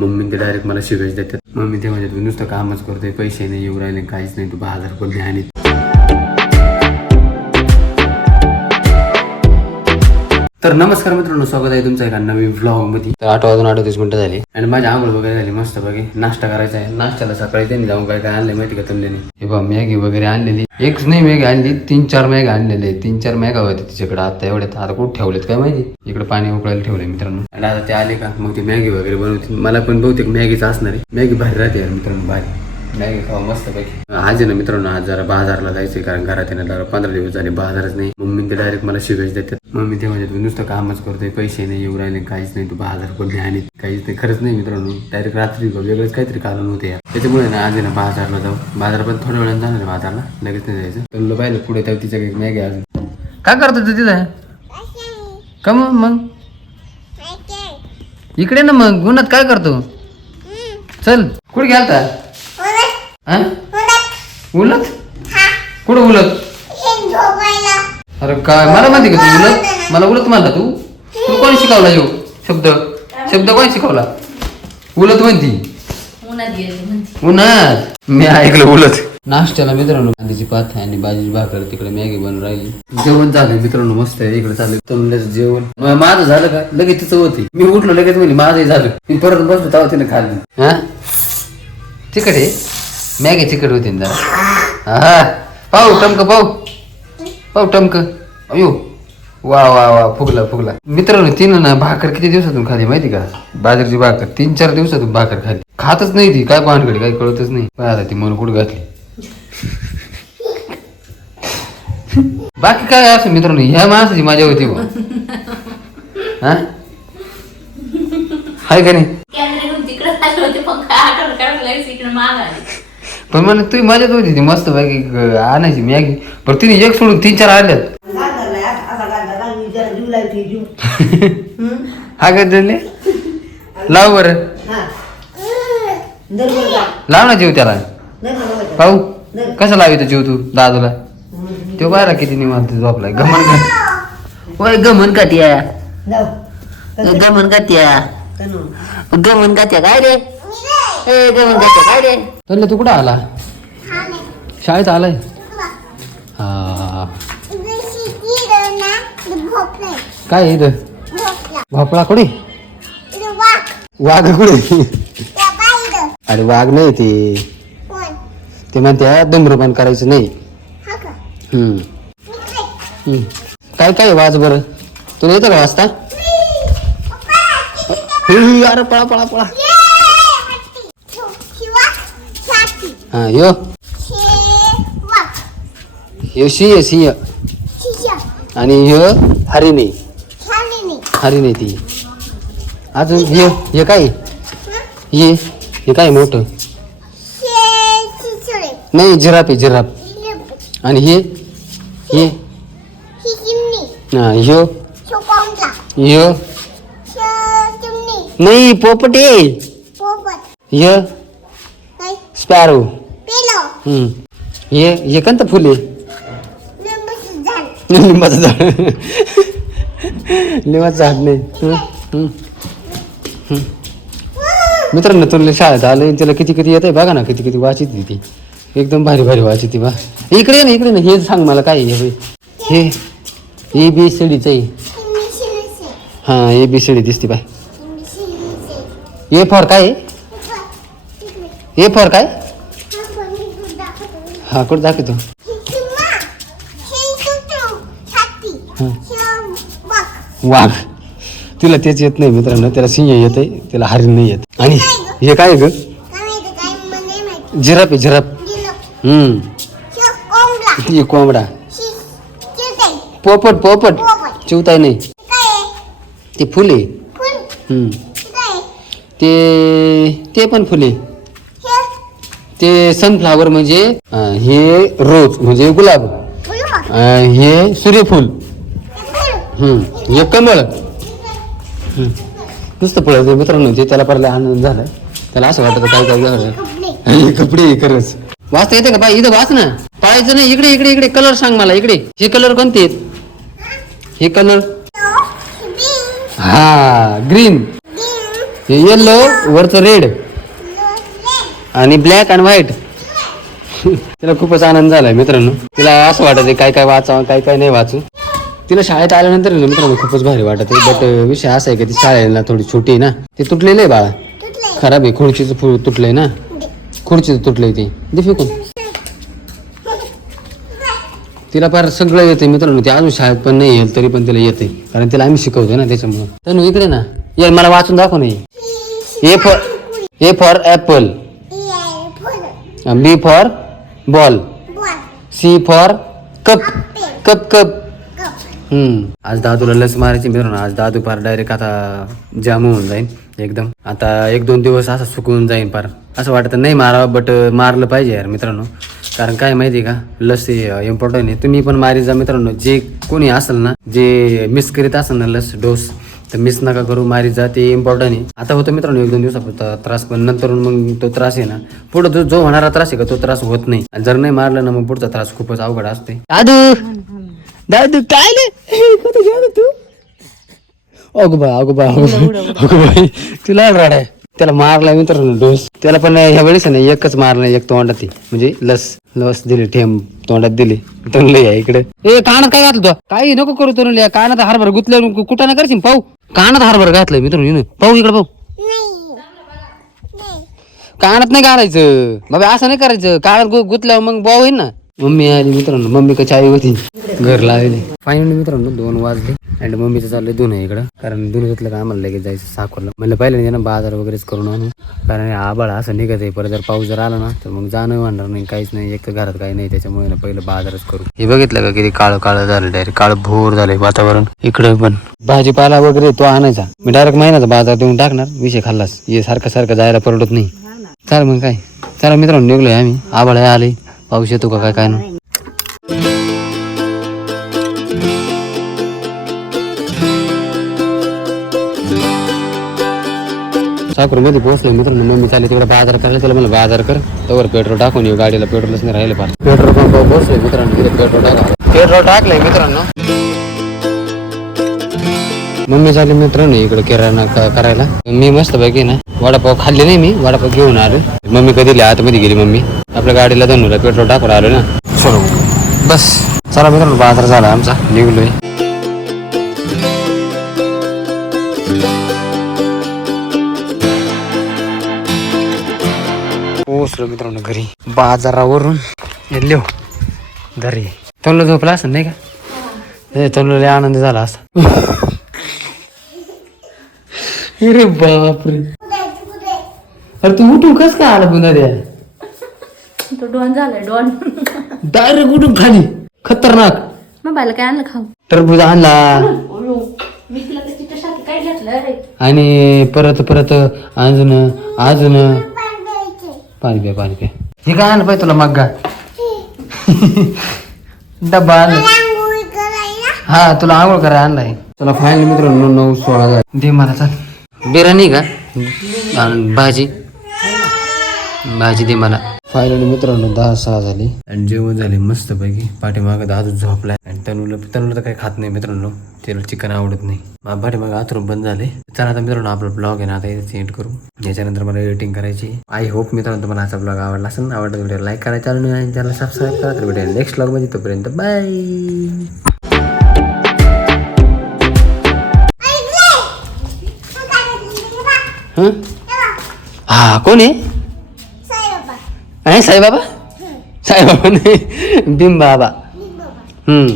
Mummy ते direct मला शिकायचे देतात. मम्मी ते म्हणजे तू नुसतं कामच करतोय पैसे नाही येऊ राहिले काहीच नाही तू हजार पण नाही आणि तर नमस्कार मित्रांनो स्वागत आहे तुमचं एका नवीन मध्ये तर आठ वाजून अडतीस मिनिटं झाली. आणि माझी आंघोळ वगैरे झाली मस्त बघे नाश्ता करायचा आहे. नाश्त्याला सकाळी त्यांनी जाऊन काय काय आणले माहिती का तुमने हे बघ मॅगी वगैरे आणलेली. एकच नाही मॅगी आणली तीन चार मॅगी आणलेले तीन चार मॅगा होते तिच्याकडे. आता एवढ्यात आता कुठे ठेवलेत काय माहिती? इकडे पाणी उकळायला ठेवलंय मित्रांनो. आणि आता ते आले का? मग ती मॅगी वगैरे बनवतील. मला पण बहुतेक मॅगीच असणार आहे. मॅगी भारी राहते यार मित्रांनो भारी. मॅगी खावा मस्त पैकी आज आहे ना मित्रांनो आज जरा बाजारला जायचंय कारण घरात जरा पंधरा दिवस झाले बाजारच नाही. मम्मी ते डायरेक्ट मला शिकायचे देतात. मम्मी ते म्हणजे तू नुसतं कामच करतोय पैसे नाही येऊ राहिले काहीच नाही तू बाजार पण नाही आणि काहीच नाही. खरंच नाही मित्रांनो डायरेक्ट रात्री वेगळंच काहीतरी कारण होते यार. त्याच्यामुळे ना आज आहे ना बाजारला जाऊ. बाजार पण थोड्या वेळाने जाणार बाजारला लगेच नाही जायचं. तर तुला पाहिलं पुढे तर तिच्या काही मॅगी अजून. काय करतो तू तिथं? का मग मग? इकडे ना मग गुन्हात काय करतो? चल कुठे गेलता? हा? कुठं उलत अरे काय मला माहिती का तू उलत मला उलत म्हणला तू? तू कोण शिकवला येऊ शब्द? शब्द कोण शिकवला? उलत म्हणती. उन्हात. मी ऐकलं उलत नाश्त्याला मित्रांनो कांद्याची पाथ आणि बाजूची भाकर तिकडे मॅगी बनवून राहिली. जेवण झालं मित्रांनो मस्त आहे. इकडे चालू तोंडल्याचं जेवण. मग माझं झालं का? लगेच तिचं होती. मी उठलो लगेच म्हणजे माझंही झालं. मी परत बसलो तेव्हा तिने खाल्ली. हा? तिकडे? आहे मॅगी तिकट होती ना. हा पाहू टमक पाहू. पाहू टमक. अयो. वा वा वा फुगला फुगला. मित्रांनो तिनं ना भाकर किती दिवसातून खाली माहिती का? बाजरीची भाकर तीन चार दिवसातून भाकर खाली. खातच नाही ती. काय पाहणकडे काही कळतच नाही. पाहिला ती मन कुठं घातली. बाकी काय असं मित्रांनो ह्या माणसाची मजा होती बा हा? हाय का नाही? पण मला तुझी मजाच होती ती मस्त ग- आणायची मॅगी. पण तिने एक सोडून तीन चार आणल्यात. हा काय दिले लाव बर. लाव ना जीव त्याला. पाहू. कसं लावित जीव तू दादूला? तो बारा किती निवांत झोपलाय. गमन काट ओय गमन काट्या गमन काट्या गमन काट्या काय रे? ए काय रे? तल्ले तू कुठं आला? शाळेत आलाय? हा. काय इथं? भोपळा कुठे? वाघ कुठे? अरे वाघ नाही ते. ते म्हणते धूम्रपान करायचं नाही. हम्म. काय काय वाज बरं? तुला येतं का हुई, अरे पळा पळा पळा. हा यो. यो सिंह सिंह. आणि ह्यो हरिणी. हरिणी ती. अजून हे हे काय? हे हे काय मोठं? नाही जिराप आहे जिराप आणि हे? हे? हा ह्यो ह्यो नाही पोपट ह्य स्पॅरो. हे हे कोणतं फुल आहे? लिंबाचं झाड. लिंबाचं झाड नाही. मित्रांनो तुला शाळेत आलं तिला किती किती येत आहे बघा ना किती किती वाचित ती. एकदम भारी भारी वाचित बा. इकडे ये ना इकडे ना हे सांग मला काय हे. हे ए बी सी डीच आहे. हां ए बी सी डी दिसते बाय ए फॉर काय ए फॉर काय? हा कुठं दाखवतो? वाघ. तिला तेच येत नाही मित्रांनो त्याला सिंह येत आहे त्याला हरिण नाही येत. आणि हे काय आहे ग जिराप आहे जिराप हम्म. ती कोंबडा. पोपट पोपट. चिवताय नाही. ते फुले. हम्म. ते ते पण फुले. ते सनफ्लावर म्हणजे अं, हे रोज म्हणजे गुलाब अं, हे सूर्यफूल हम्म हे कमळ. हम्म. नुसतं पळत मित्रांनो ते त्याला परला आनंद झाला त्याला असं वाटत काय काय झालं हे कपडे खरंच. वाचता येते का बाई? इथं वाच ना. पाळायचं नाही. इकडे इकडे इकडे. कलर सांग मला इकडे. हे कलर कोणते? आहेत हे कलर हा ग्रीन हे येल्लो वरचं रेड आणि ब्लॅक आणि व्हाईट तिला खूपच आनंद झालाय मित्रांनो. तिला असं वाटत काय काय वाचावं काय काय नाही वाचू तिला शाळेत आल्यानंतर मित्रांनो खूपच भारी वाटत आहे. बट विषय असा आहे की ती शाळेला थोडी छोटी आहे ना. ते तुटलेलं आहे बाळा. खराब आहे खुर्चीचं फुल तुटलंय ना. खुर्चीचं तुटलंय ते. दे फेकून. तिला फार सगळं येते मित्रांनो. ती अजून शाळेत पण नाही येईल तरी पण तिला येते कारण तिला आम्ही शिकवतो ना त्याच्यामुळं. तनु इकडे ना. ये मला वाचून दाखव नाही A for A for apple B for ball C for cup cup cup hmm आज दादूला लस मारायची मित्रांनो आज दादू फार डायरेक्ट आता जाम होऊन जाईन एकदम. आता एक दोन दिवस असं सुकून जाईन फार. असं वाटतं नाही मारावं बट मारलं पाहिजे यार मित्रांनो. कारण काय माहिती का? लस इम्पॉर्टंट आहे. तुम्ही पण मारी जा मित्रांनो. जे कोणी असेल ना जे मिस करीत असेल ना लस डोस तर मिस नका करू मारी जा ते इम्पॉर्टंट आहे. आता होतं मित्रांनो एक दोन दिवसापुरता त्रास पण नंतर मग तो त्रास आहे ना. पुढे जो जो होणारा त्रास आहे का तो त्रास होत नाही. आणि जर नाही मारलं ना मग पुढचा त्रास खूपच अवघड असते दादू! दादू काय तू? अगो बा अगो बा अगो बाई तुला रड आहे. त्याला मारला मित्रांनो डोस. त्याला पण ह्या वेळेस ना एकच मारला एक तोंडात. म्हणजे लस लस दिली ठेम तोंडात दिली. तोंडलं या इकडे. ए कानात काय घातलं तू? काही नको करू तोंडल्या कानात हारभर गुतल्या कुठं ना करशील पाहू. कानात हारभर घातलंय मित्रांनो येऊन पाहू इकडे पाहू. कानात नाही घालायचं. बाबा असं नाही करायचं. कानात गुतल्यावर मग बाऊ होईल ना. मम्मी आली मित्रांनो मम्मी कशी आई होती घर लावली. फायनली मित्रांनो दोन वाजले आणि मम्मीचं चाललंय दोन आहे इकडं. कारण दोन घेतलं का आम्हाला लगेच जायचं साखरला. म्हणलं पहिले ना बाजार वगैरेच करून आणू. कारण आबाळ असं निघत आहे परत जर पाऊस जर आला ना तर मग जाणं म्हणणार नाही काहीच नाही. एक तर घरात काही नाही त्याच्यामुळे ना पहिलं बाजारच करू. हे बघितलं का किती काळं काळं झालं डायरेक्ट काळं भोर झालंय वातावरण. इकडं पण भाजीपाला वगैरे तो आणायचा. मी डायरेक्ट महिन्याचा बाजार देऊन टाकणार विषय खाल्लास. हे सारखं सारखं जायला परवडत नाही. चाल मग काय. चला मित्रांनो निघलोय आम्ही. आबाळ आले. पाऊस येतो का काय काय ना? साखरमध्ये पोहोचलो मित्रांनो. मम्मी चालली तिकडे बाजार करायला. त्याला मला बाजार कर. तवर पेट्रोल टाकून येऊ. गाडीला पेट्रोलच नाही राहिले फार पेट्रोल पंप पोहोचले मित्रांनो. तिकडे पेट्रोल टाका. पेट्रोल टाकलंय मित्रांनो. मम्मी चालली मित्रांनो इकडे किराणा करायला. मी मस्त पैकी ना वडापाव खाल्ले नाही मी. वडापाव घेऊन आलो. मम्मी कधी आतमध्ये गेली मम्मी? आपल्या गाडीला धनुला पेट्रोल टाकून आलो ना. चलो बस. चला मित्रांनो बाजार झाला आमचा. निघलोय. पोचलो मित्रांनो घरी. बाजारावरून येलो घरी. तोंडला झोपला असं नाही का? तोंडला लय आनंद झाला असता अरे बापरे. अरे तू उठू कस काय आला पुन्हा द्या तो डॉन झालाय डॉन. डायरेक्ट उठून खाली? खतरनाक. मग बायला काय आणलं खाऊ? टरबूज आणला. मी तिला त्याची काय घेतलं रे? आणि परत परत अजून अजून. पाणी प्या पाणी प्या. हे काय आणलं पाहिजे तुला मग्गा? डब्बा आणला. हा तुला आंघोळ करायला आणलाय तुला फायनल मित्रांनो नऊ सोळा झाले. दे मला चाल. बिर्याणी का? आणि भाजी? भाजी दे मला. फायनली मित्रांनो दहा सहा झाली. आणि जेवण झाले मस्त पैकी पाठीमागं दादू झोपलाय. आणि तनुला तनुला तर काही खात नाही मित्रांनो. त्याला चिकन आवडत नाही. मग पाठीमागं आथरून बंद झाले. चला आता मित्रांनो आपला ब्लॉग आहे ना आता इथे एंड करू. याच्यानंतर मला एडिटिंग करायची आय होप मित्रांनो तुम्हाला आजचा ब्लॉग आवडला असेल. आवडला व्हिडिओ लाईक नाही आणि चॅनल सबस्क्राईब करा. तर भेटेल नेक्स्ट ब्लॉगमध्ये तोपर्यंत बाय हं? हा कोण आहे? आहे साईबाबा? साईबाबा नाही बिंबाबा. हम्म